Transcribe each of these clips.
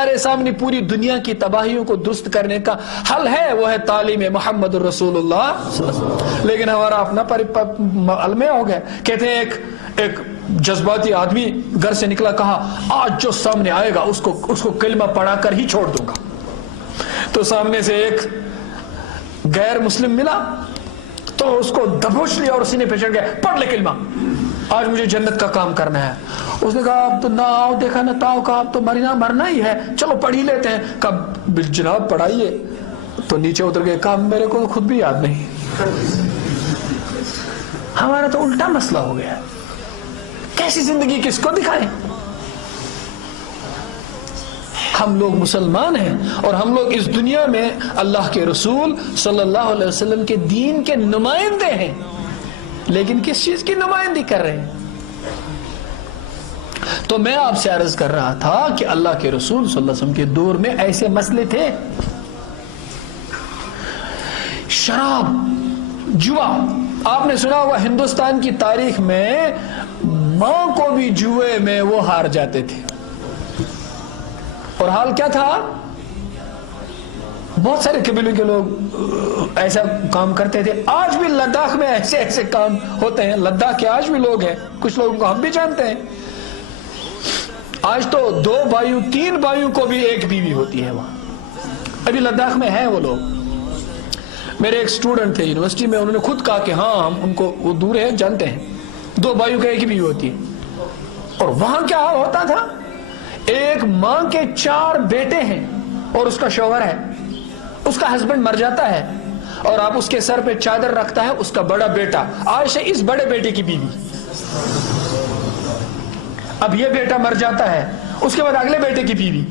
ہمارے سامنے پوری دنیا کی تباہیوں کو درست کرنے کا حل ہے، وہ ہے تعلیم محمد الرسول اللہ صلی اللہ علیہ وسلم۔ لیکن ہمارا اپنا علمے ہو گیا۔ کہتے ہیں ایک جذباتی آدمی گھر سے نکلا، کہا آج جو سامنے آئے گا اس کو کلمہ پڑھا کر ہی چھوڑ دوں گا۔ تو سامنے سے ایک غیر مسلم ملا تو اس کو دبوچ لیا اور سینے پہ چڑھ گیا، پڑھ لے کلمہ، آج مجھے جنت کا کام کرنا ہے۔ اس نے کہا اب تو نہ آؤ دیکھا نہ تاؤ، کہا اب تو مرنا ہی ہے، چلو پڑھ ہی لیتے ہیں۔ کہا جناب پڑھائیے۔ تو نیچے اتر گئے، کہا میرے کو خود بھی یاد نہیں۔ ہمارا تو الٹا مسئلہ ہو گیا، کیسی زندگی کس کو دکھائیں؟ ہم لوگ مسلمان ہیں اور ہم لوگ اس دنیا میں اللہ کے رسول صلی اللہ علیہ وسلم کے دین کے نمائندے ہیں، لیکن کس چیز کی نمائندگی کر رہے ہیں؟ تو میں آپ سے عرض کر رہا تھا کہ اللہ کے رسول صلی اللہ علیہ وسلم کے دور میں ایسے مسئلے تھے، شراب، جوا۔ آپ نے سنا ہوگا ہندوستان کی تاریخ میں ماں کو بھی جوئے میں وہ ہار جاتے تھے، اور حال کیا تھا؟ بہت سارے قبیلوں کے لوگ ایسا کام کرتے تھے۔ آج بھی لداخ میں ایسے کام ہوتے ہیں، لداخ کے آج بھی لوگ ہیں، کچھ لوگوں کو ہم بھی جانتے ہیں۔ آج تو 2 بھائیوں 3 بھائیوں کو بھی ایک بیوی ہوتی ہے وہاں، ابھی لداخ میں ہیں وہ لوگ۔ میرے ایک اسٹوڈنٹ تھے یونیورسٹی میں، انہوں نے خود کہا کہ ہاں ہم ان کو، وہ دور ہے جانتے ہیں، 2 بھائیوں کا ایک ہی بیوی ہوتی ہے۔ اور وہاں کیا ہوتا تھا، ایک ماں کے 4 بیٹے ہیں اور اس کا شوہر ہے، اس کا ہسبینڈ مر جاتا ہے اور آپ اس کے سر پہ چادر رکھتا ہے اس کا بڑا بیٹا، آج سے اس بڑے بیٹے کی بیوی۔ اب یہ بیٹا مر جاتا ہے، اس کے بعد اگلے بیٹے کی بیوی،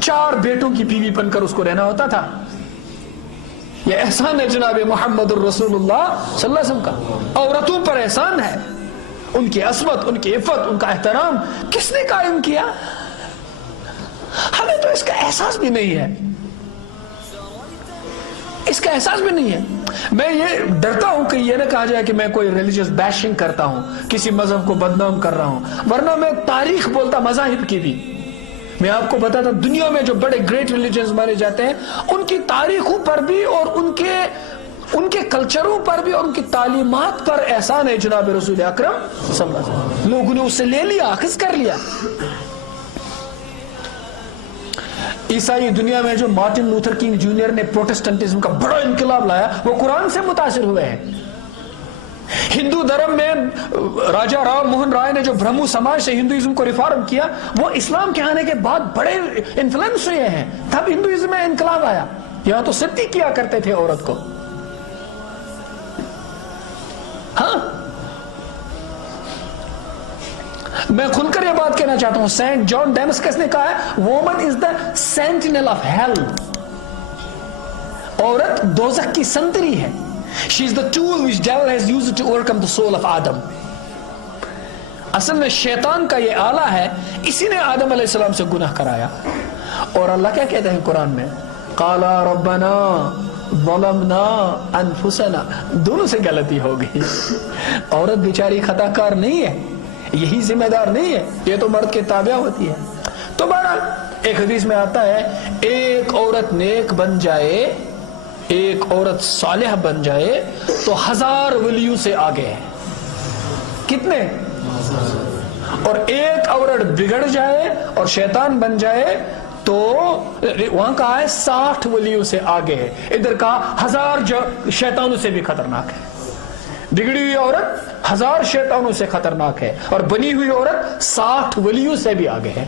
4 بیٹوں کی بیوی بن کر اس کو رہنا ہوتا تھا۔ یہ احسان ہے جناب محمد الرسول اللہ صلی اللہ علیہ وسلم کا، عورتوں پر احسان ہے، ان کی عصمت، ان کی عفت، ان کا احترام کس نے قائم کیا؟ ہمیں تو اس کا احساس بھی نہیں ہے، اس کا احساس بھی نہیں ہے۔ میں یہ ڈرتا ہوں کہ یہ نہ کہا جائے کہ میں کوئی ریلیجیس بیشنگ کرتا ہوں، کسی مذہب کو بدنام کر رہا ہوں، ورنہ میں تاریخ بولتا مذاہب کی بھی۔ میں آپ کو بتاتا ہوں دنیا میں جو بڑے گریٹ ریلیجنز مانے جاتے ہیں، ان کی تاریخوں پر بھی اور ان کے کلچروں پر بھی اور ان کی تعلیمات پر احسان ہے جناب رسول اکرم صلی اللہ علیہ وسلم۔ لوگوں نے اس سے لے لیا، اخذ کر لیا۔ عیسائی دنیا میں جو مارٹن لوتھر کنگ جونیئر نے پروٹسٹنٹزم کا بڑا انقلاب لایا، وہ قرآن سے متاثر ہوئے ہیں۔ ہندو دھرم میں راجا رام موہن رائے نے جو برہمو سماج سے ہندوازم کو ریفارم کیا، وہ اسلام کے آنے کے بعد بڑے انفلوئنس ہوئے ہیں، تب ہندوازم میں انقلاب آیا۔ یہاں تو ستی کیا کرتے تھے عورت کو۔ ہاں، میں کھل کر یہ بات کہنا چاہتا ہوں، سینٹ جان ڈیمسکس نے کہا ہے woman is the sentinel of hell, عورت دوزخ کی سنتری ہے۔ She is the tool which devil has used to overcome the soul of Adam۔ اصل میں شیطان کا یہ آلہ ہے، اسی نے آدم علیہ السلام سے گناہ کرایا۔ اور اللہ کیا کہتے ہیں قرآن میں؟ قَالَ رَبَّنَا ظَلَمْنَا أَنفُسَنَا، دونوں سے غلطی ہو گئی۔ عورت بیچاری خطا کار نہیں ہے، یہی ذمہ دار نہیں ہے، یہ تو مرد کے تابع ہوتی ہے۔ تو بہرحال ایک حدیث میں آتا ہے ایک عورت نیک بن جائے، ایک عورت صالح بن جائے تو 1000 ولیوں سے آگے ہے۔ کتنے؟ اور ایک عورت بگڑ جائے اور شیطان بن جائے تو وہاں کہا ہے 60 ولیوں سے آگے ہے، ادھر کہا 1000 شیطانوں سے بھی خطرناک ہے۔ بگڑی ہوئی عورت 1000 شیطانوں سے خطرناک ہے، اور بنی ہوئی عورت 60 ولیوں سے بھی آگے ہے۔